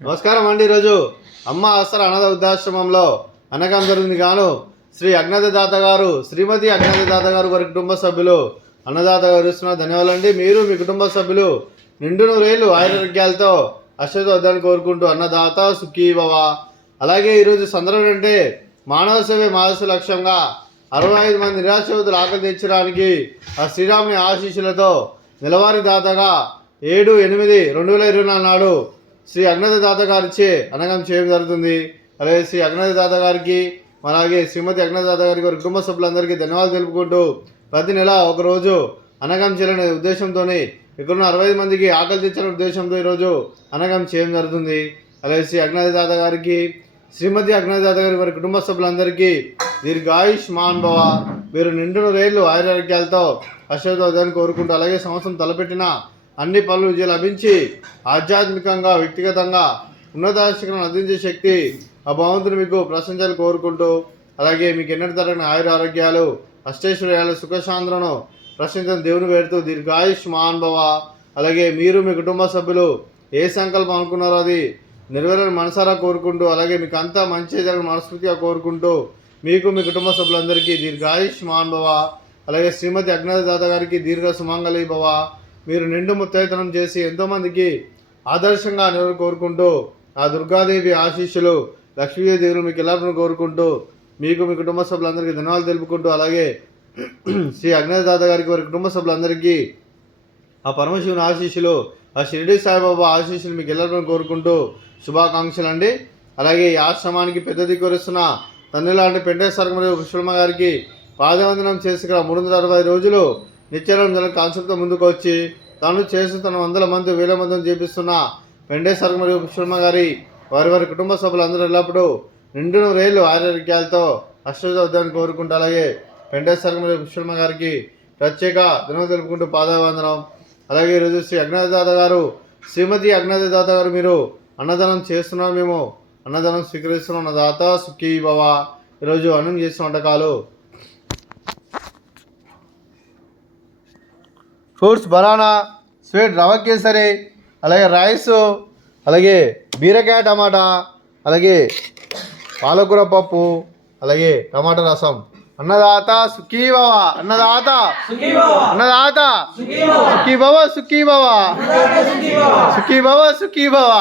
నమస్కారం అండి. ఈరోజు అమ్మ ఆసరా అనాథ వృద్ధాశ్రమంలో అన్నకం జరిగింది గాను శ్రీ అజ్ఞాత దాత గారు, శ్రీమతి అజ్ఞాత దాత గారు వారి కుటుంబ సభ్యులు అన్నదాత గారు ఇస్తున్న ధన్యవాదాలండి. మీరు మీ కుటుంబ సభ్యులు నిండు నూరేళ్లు ఆరోగ్యాలతో అశ్వద్ధాన్ని కోరుకుంటూ అన్నదాత సుఖీ భవ. అలాగే ఈరోజు సందర్భం అంటే మానవ సేవే మానస లక్ష్యంగా 65 మంది నిరాశ్రతులు ఆకలి తీర్చడానికి ఆ శ్రీరాముని ఆశీస్సులతో నెలవారీ దాతగా 7/8/2024 నాడు శ్రీ అజ్ఞాత దాత గారిచే అన్నగం చేయడం జరుగుతుంది. అలాగే శ్రీ అజ్ఞాత దాత గారికి అలాగే శ్రీమతి అజ్ఞాత దాత గారికి వారి కుటుంబ సభ్యులందరికీ ధన్యవాదాలు తెలుపుకుంటూ ప్రతి నెల ఒకరోజు అన్నగం చేయాలనే ఉద్దేశంతో ఇక్కడున్న 65 మందికి ఆకలి తీర్చాలనే ఉద్దేశంతో ఈరోజు అన్నగం చేయడం జరుగుతుంది. అలాగే శ్రీ అజ్ఞాత దాత గారికి శ్రీమతి అజ్ఞాత దాత గారి వారి కుటుంబ సభ్యులందరికీ దీర్ఘాయుష్మాన్ భవ. మీరు నిండు నూరేళ్లు ఆరోగ్యాలతో అశ్వద్ధాన్ని కోరుకుంటూ అలాగే సంవత్సరం తలపెట్టిన అన్ని పనులు విజయం లభించి ఆధ్యాత్మికంగా వ్యక్తిగతంగా ఉన్నతాశిఖరం అందించే శక్తి ఆ భగవంతుని మీకు ప్రశంసలు కోరుకుంటూ అలాగే మీకు ఎన్నటి తరగని ఆరోగ్యాలు అష్టైశ్వర్యాలు సుఖశాంతులను ప్రశ్నించిన దేవుని వేడుతూ దీర్ఘాయుష్మాన్ భవ. అలాగే మీరు మీ కుటుంబ సభ్యులు ఏ సంకల్పం అనుకున్నారో అది నెరవేరని మనసారా కోరుకుంటూ అలాగే మీకు అంతా మంచి జరగని మనస్ఫూర్తిగా కోరుకుంటూ మీకు మీ కుటుంబ సభ్యులందరికీ దీర్ఘాయుష్మాన్ భవ. అలాగే శ్రీమతి అజ్ఞాత దాత గారికి దీర్ఘ సుమంగళి భవ. మీరు నిండు ముత్తైతనం చేసి ఎంతోమందికి ఆదర్శంగా నిలబడి కోరుకుంటూ ఆ దుర్గాదేవి ఆశీస్సులు లక్ష్మీదేవులు మీకు ఎల్లప్పుడూ కోరుకుంటూ మీకు మీ కుటుంబ సభ్యులందరికీ ధన్యవాదాలు తెలుపుకుంటూ అలాగే శ్రీ అజ్ఞాత దాత గారికి వారి కుటుంబ సభ్యులందరికీ ఆ పరమశివుని ఆశీస్సులు ఆ షిరిడి సాయిబాబా ఆశీస్సులు మీకు ఎల్లప్పుడూ కోరుకుంటూ శుభాకాంక్షలు అండి. అలాగే ఈ ఆశ్రమానికి పెద్ద దిక్కురిస్తున్న తండ్రి లాంటి పెంటేశ్వర మరియు పుష్పమ్మ గారికి పాదవందనం చేసి 360 రోజులు నిత్యానం జల కాన్సెప్ట్తో ముందుకు వచ్చి తాను చేసి తన 100 మంది 1000 మందిని చేపిస్తున్న పెండేశ్వర మరియు పుష్పమ్మ గారి వారి కుటుంబ సభ్యులందరూ ఎల్లప్పుడూ నిండు నూరేళ్లు ఆరోగ్యాలతో అశ్వద్ధాన్ని కోరుకుంటూ అలాగే పెండేశ్వర మరియు పుష్పమ్మ గారికి ప్రత్యేక ధన్యవాదాలు తెలుపుకుంటూ పాదవందనం. అలాగే ఈరోజు శ్రీ అజ్ఞాత దాత గారు శ్రీమతి అజ్ఞాత దాత గారు మీరు అన్నదానం చేస్తున్నాం, మేము అన్నదానం స్వీకరిస్తున్నాం. అన్నదాత సుఖీ భవ. ఈరోజు అన్నం చేసిన వంటకాలు ఫ్రూట్స్ బనానా, స్వీట్ రవ కేసరి, అలాగే రైస్, అలాగే బీరకాయ టమాటా, అలాగే పాలకూర పప్పు, అలాగే టమాటా రసం. అన్నదాత సుఖీ భవ. అన్నదాత అన్నదాత సుఖీ భవ సుఖీ భవ సుఖీ భవ సుఖీ భవ.